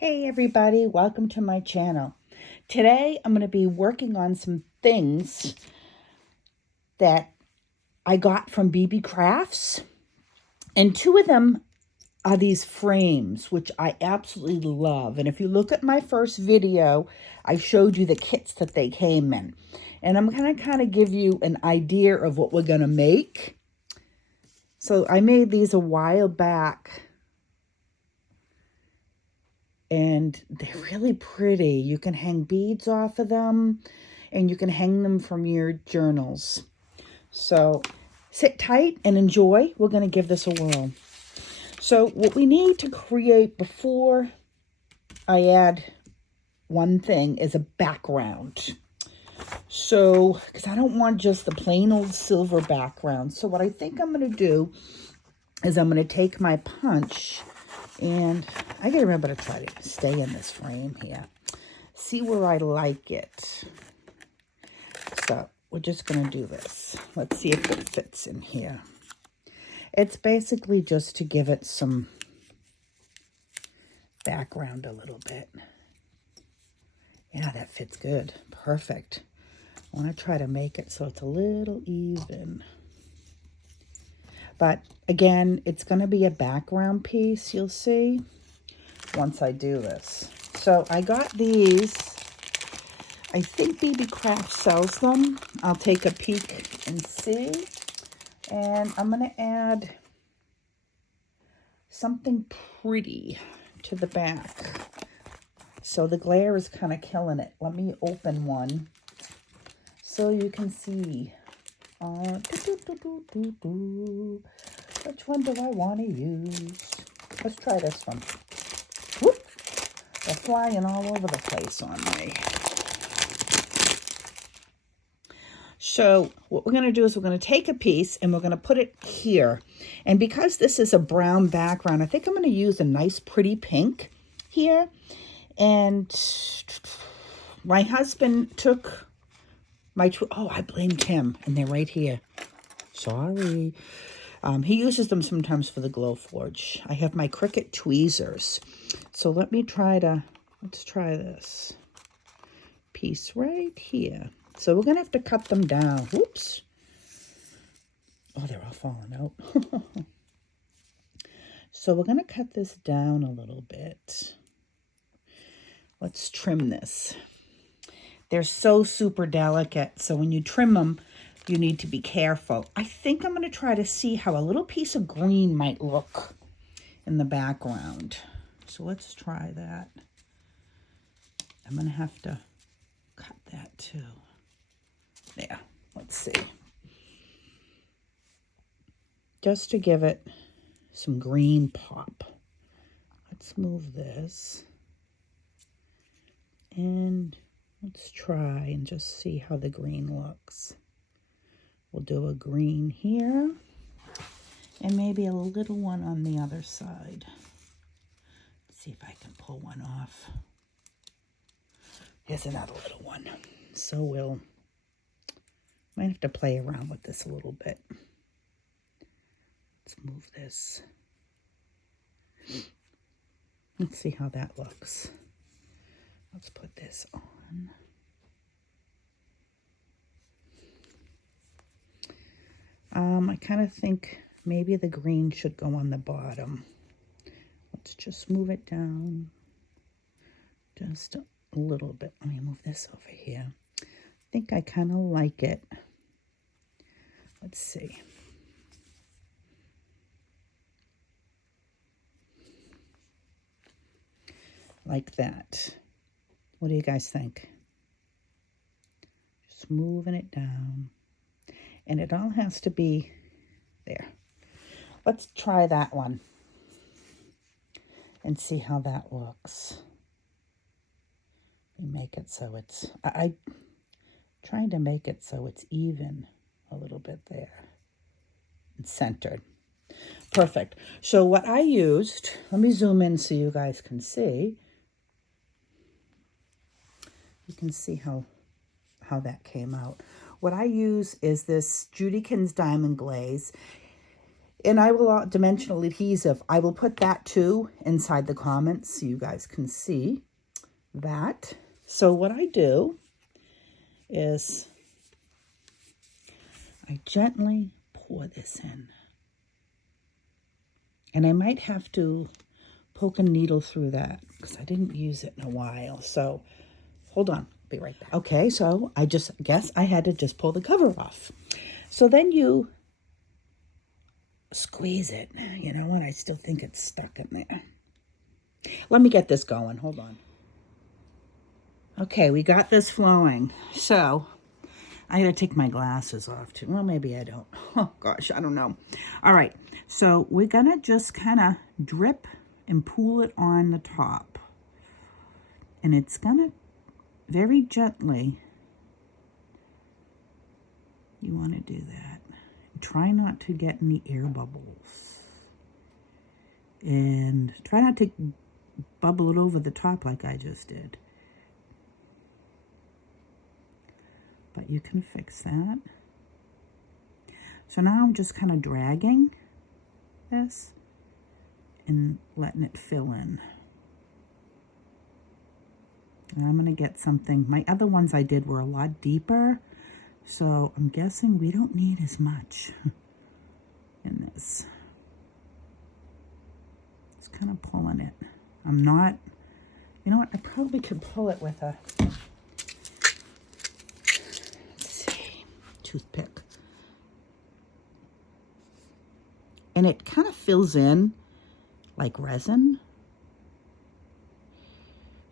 Hey everybody, welcome to my channel. Today I'm going to be working on some things that I got from BeeBeeCrafts, and two of them are these frames, which I absolutely love. And if you look at my first video, I showed you the kits that they came in. And I'm going to kind of give you an idea of what we're going to make. So I made these a while back, and they're really pretty. You can hang beads off of them, and you can hang them from your journals. So sit tight and enjoy. We're going to give this a whirl. So what we need to create before I add one thing is a background. So, because I don't want just the plain old silver background. So what I think I'm going to do is I'm going to take my punch, and I got to remember to try to stay in this frame here. See where I like it. So we're just going to do this. Let's see if it fits in here. It's basically just to give it some background a little bit. Yeah, that fits good. Perfect. I want to try to make it so it's a little even. But again, it's going to be a background piece, you'll see, once I do this. So I got these. I think BeeBeeCraft sells them. I'll take a peek and see. And I'm going to add something pretty to the back. So the glare is kind of killing it. Let me open one so you can see. Which one do I want to use? Let's try this one. Whoop! They're flying all over the place on me. So what we're going to do is we're going to take a piece and we're going to put it here. And because this is a brown background, I think I'm going to use a nice pretty pink here. And my husband took my, I blamed him, and they're right here. Sorry. He uses them sometimes for the Glowforge. I have my Cricut tweezers. So let's try this piece right here. So we're going to have to cut them down. Whoops. Oh, they're all falling out. So we're going to cut this down a little bit. Let's trim this. They're so super delicate. So when you trim them, you need to be careful. I think I'm going to try to see how a little piece of green might look in the background. So let's try that. I'm going to have to cut that too. There, let's see. Just to give it some green pop. Let's move this. And let's try and just see how the green looks. We'll do a green here. And maybe a little one on the other side. Let's see if I can pull one off. Here's another little one. So might have to play around with this a little bit. Let's move this. Let's see how that looks. Let's put this on. I kind of think maybe the green should go on the bottom. Let's just move it down just a little bit. Let me move this over here. I think I kind of like it. Let's see. Like that. What do you guys think? Just moving it down. And it all has to be there. Let's try that one and see how that looks. Let me make it so it's, I'm trying to make it so it's even a little bit there and centered. Perfect. So what I used, let me zoom in so you guys can see. You can see how that came out. What I use is this Judykins Diamond Glaze. And I will, dimensional adhesive, I will put that too inside the comments so you guys can see that. So what I do is I gently pour this in. And I might have to poke a needle through that because I didn't use it in a while. So hold on, I'll be right back. Okay, so I guess I had to just pull the cover off. So then you squeeze it. You know what? I still think it's stuck in there. Let me get this going. Hold on. Okay, we got this flowing. So I gotta take my glasses off too. Well, maybe I don't. Oh gosh, I don't know. All right, so we're gonna just kind of drip and pool it on the top. And it's gonna very gently, you want to do that. Try not to get any air bubbles. And try not to bubble it over the top like I just did. But you can fix that. So now I'm just kind of dragging this and letting it fill in. And I'm going to get something. My other ones I did were a lot deeper, so I'm guessing we don't need as much in this. Just kind of pulling it. I'm not, you know what, I probably could pull it with a, let's see, toothpick. And it kind of fills in like resin.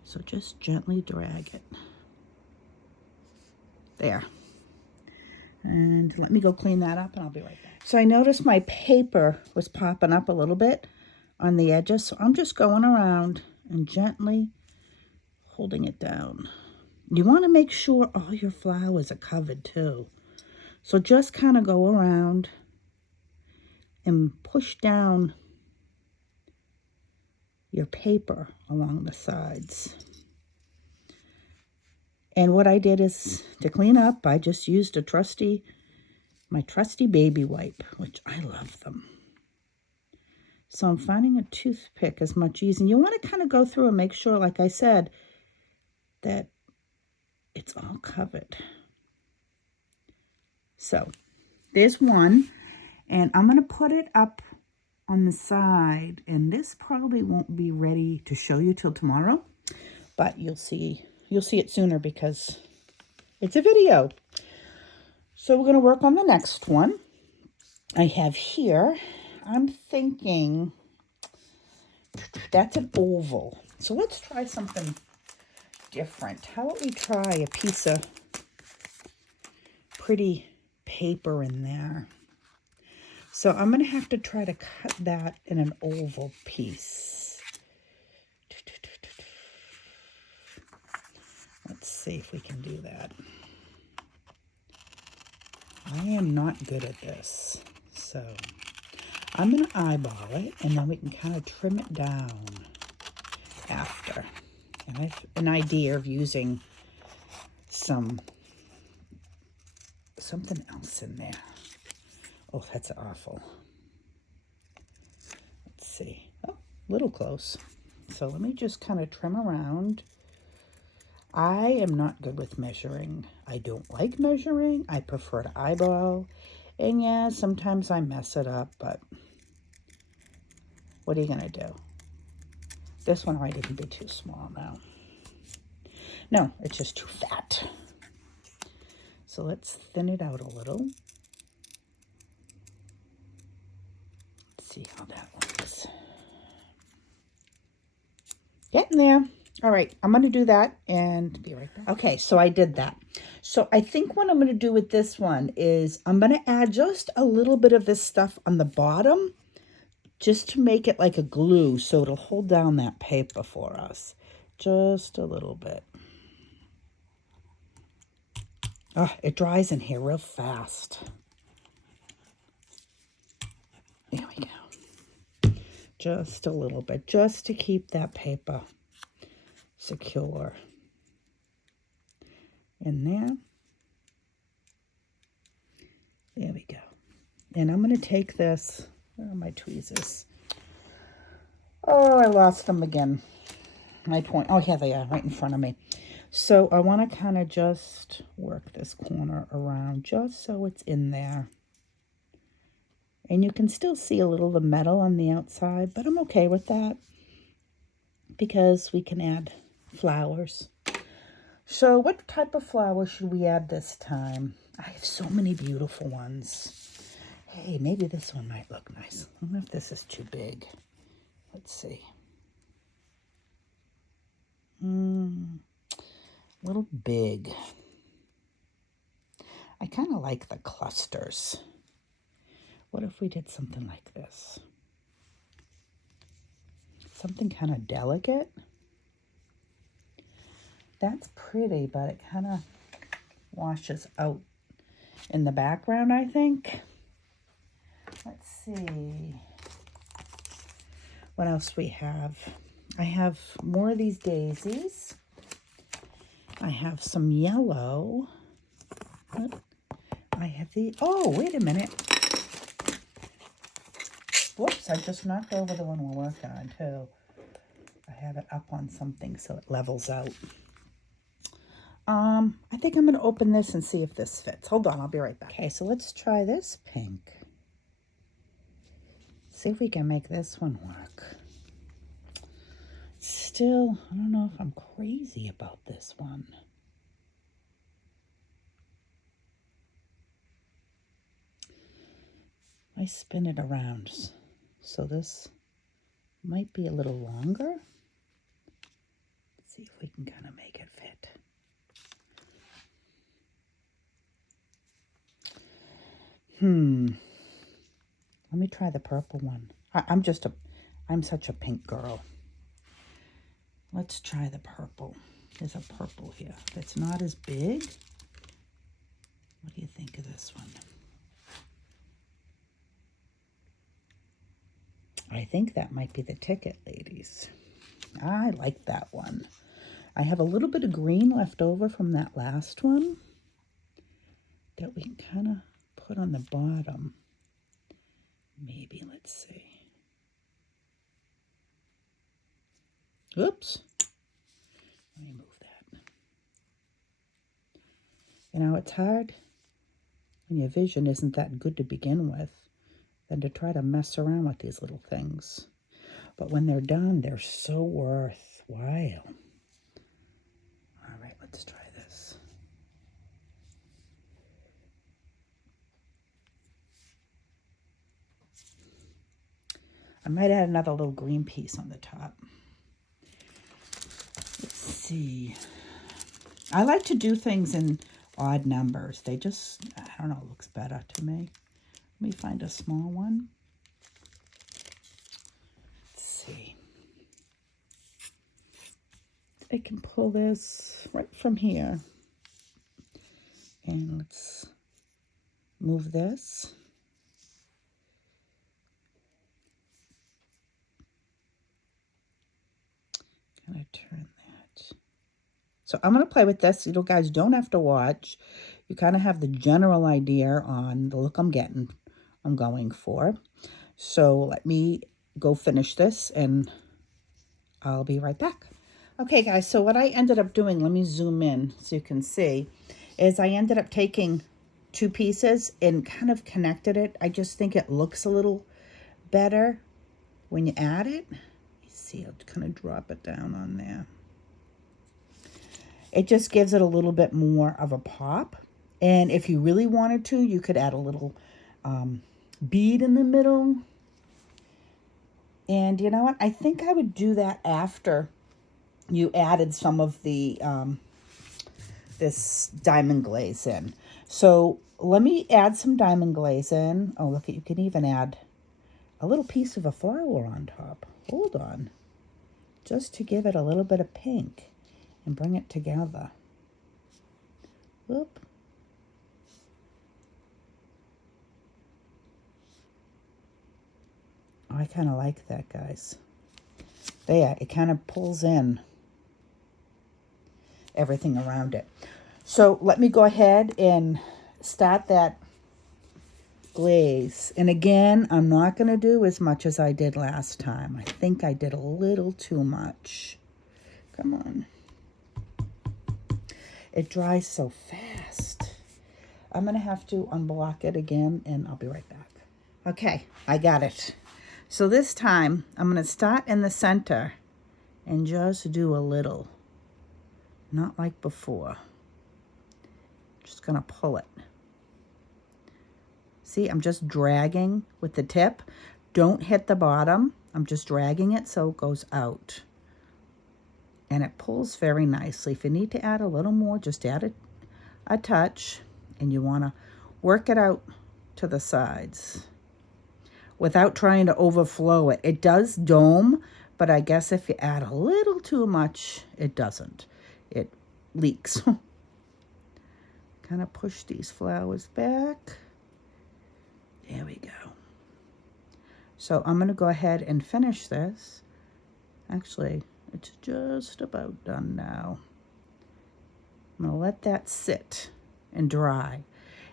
So just gently drag it. There. And let me go clean that up and I'll be right back. So I noticed my paper was popping up a little bit on the edges. So I'm just going around and gently holding it down. You want to make sure all your flowers are covered too. So just kind of go around and push down your paper along the sides. And what I did is, to clean up, I just used my trusty baby wipe, which I love them. So I'm finding a toothpick is much easier. You want to kind of go through and make sure, like I said, that it's all covered. So there's one, and I'm going to put it up on the side, and this probably won't be ready to show you till tomorrow, but you'll see it sooner because it's a video. So we're going to work on the next one. I have here, I'm thinking that's an oval. So let's try something different. How about we try a piece of pretty paper in there? So I'm going to have to try to cut that in an oval piece. Let's see if we can do that. I am not good at this. So I'm going to eyeball it, and then we can kind of trim it down after. And I have an idea of using something else in there. Oh, that's awful. Let's see. Oh, a little close. So let me just kind of trim around. I am not good with measuring. I don't like measuring. I prefer to eyeball. And yeah, sometimes I mess it up, but what are you going to do? This one might even be too small now. No, it's just too fat. So let's thin it out a little. See how that looks. Getting there. All right, I'm going to do that and be right back. Okay, so I did that. So I think what I'm going to do with this one is I'm going to add just a little bit of this stuff on the bottom just to make it like a glue so it'll hold down that paper for us. Just a little bit. Oh, it dries in here real fast. There we go. Just a little bit, just to keep that paper secure in there. There we go. And I'm going to take this Where are my tweezers? Oh, I lost them again. My point. Oh, here they are, right in front of me. So I want to kind of just work this corner around just so it's in there. And you can still see a little of the metal on the outside, but I'm okay with that because we can add flowers. So what type of flower should we add this time? I have so many beautiful ones. Hey, maybe this one might look nice. I don't know if this is too big. Let's see. A little big. I kind of like the clusters. What if we did something like this? Something kind of delicate. That's pretty, but it kind of washes out in the background, I think. Let's see what else we have. I have more of these daisies. I have some yellow. I have the, oh, wait a minute. Whoops, I just knocked over the one we're working on too. I have it up on something so it levels out. I think I'm going to open this and see if this fits. Hold on, I'll be right back. Okay, so let's try this pink. See if we can make this one work. Still, I don't know if I'm crazy about this one. I spin it around, so this might be a little longer. Let's see if we can kind of make it fit. Let me try the purple one. I'm such a pink girl. Let's try the purple. There's a purple here. It's not as big. What do you think of this one? I think that might be the ticket, ladies. I like that one. I have a little bit of green left over from that last one that we can kind of put on the bottom. Maybe, let's see. Oops. Let me move that. You know, it's hard when your vision isn't that good to begin with than to try to mess around with these little things. But when they're done, they're so worthwhile. All right, let's try this. I might add another little green piece on the top. Let's see. I like to do things in odd numbers. They just, I don't know, it looks better to me. Let me find a small one. Let's see. I can pull this right from here. And let's move this. Kind of turn that. So I'm going to play with this. You guys don't have to watch. You kind of have the general idea on the look I'm going for. So let me go finish this and I'll be right back. Okay, guys, so what I ended up doing, let me zoom in so you can see, is I ended up taking two pieces and kind of connected it. I just think it looks a little better when you add it. See, I'll kind of drop it down on there. It just gives it a little bit more of a pop. And if you really wanted to, you could add a little bead in the middle. And you know what? I think I would do that after you added some of the this diamond glaze in. So let me add some diamond glaze in. Oh, look, you can even add a little piece of a flower on top. Hold on. Just to give it a little bit of pink and bring it together. Whoop. I kind of like that, guys. There, it kind of pulls in everything around it. So let me go ahead and start that glaze. And again, I'm not going to do as much as I did last time. I think I did a little too much. Come on. It dries so fast. I'm going to have to unblock it again, and I'll be right back. Okay, I got it. So this time, I'm going to start in the center and just do a little. Not like before. Just going to pull it. See, I'm just dragging with the tip. Don't hit the bottom. I'm just dragging it so it goes out. And it pulls very nicely. If you need to add a little more, just add a touch. And you want to work it out to the sides without trying to overflow it. It does dome, but I guess if you add a little too much, it doesn't. It leaks. Kind of push these flowers back. There we go. So I'm going to go ahead and finish this. Actually, it's just about done now. I'm going to let that sit and dry.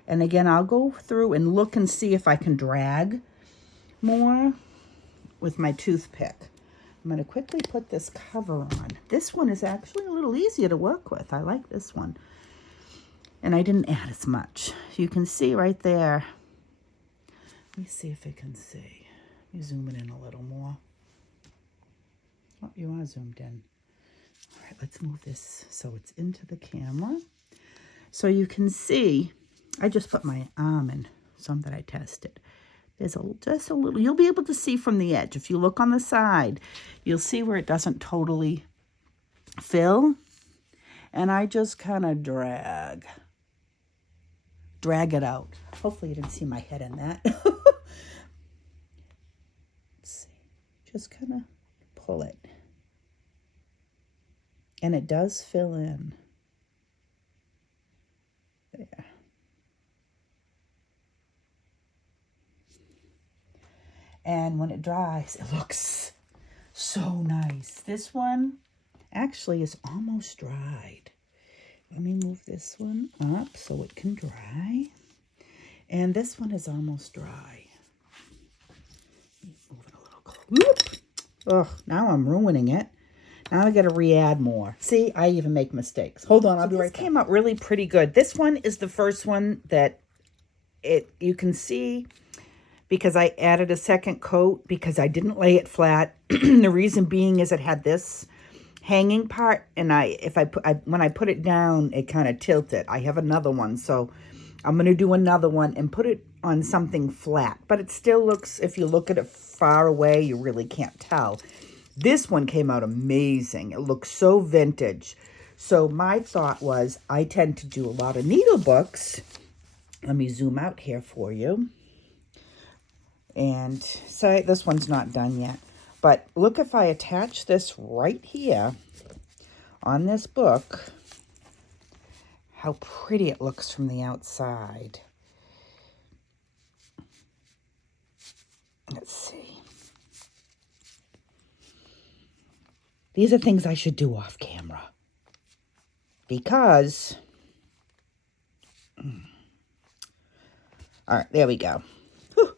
And again, I'll go through and look and see if I can drag more with my toothpick. I'm going to quickly put this cover on. This one is actually a little easier to work with. I like this one. And I didn't add as much. You can see right there. Let me see if I can see. Let me zoom it in a little more. Oh, you are zoomed in. All right, let's move this so it's into the camera. So you can see, I just put my arm in some that I tested. There's just a little, you'll be able to see from the edge. If you look on the side, you'll see where it doesn't totally fill. And I just kind of drag it out. Hopefully you didn't see my head in that. Let's see. Just kind of pull it. And it does fill in. There. And when it dries, it looks so nice. This one actually is almost dried. Let me move this one up so it can dry. And this one is almost dry. Move it a little closer. Whoop! Ugh, now I'm ruining it. Now I got to re-add more. See, I even make mistakes. Hold on, I'll be right back. This came out really pretty good. This one is the first one that you can see because I added a second coat because I didn't lay it flat. The reason being is it had this hanging part, and when I put it down, it kind of tilted. I have another one, so I'm going to do another one and put it on something flat. But it still looks, if you look at it far away, you really can't tell. This one came out amazing. It looks so vintage. So my thought was, I tend to do a lot of needle books. Let me zoom out here for you. And say this one's not done yet. But look, if I attach this right here on this book, how pretty it looks from the outside. Let's see. These are things I should do off camera. Because, all right, there we go. Whew.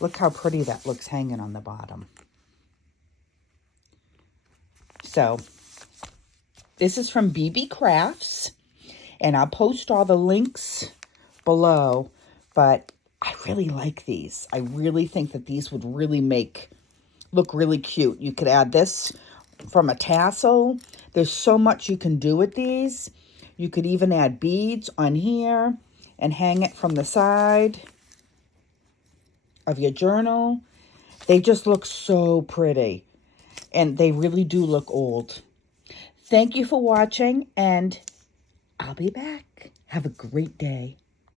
Look how pretty that looks hanging on the bottom. So, this is from BeeBeeCrafts, and I'll post all the links below, but I really like these. I really think that these would really look really cute. You could add this from a tassel. There's so much you can do with these. You could even add beads on here and hang it from the side of your journal. They just look so pretty, and they really do look old. Thank you for watching, and I'll be back. Have a great day.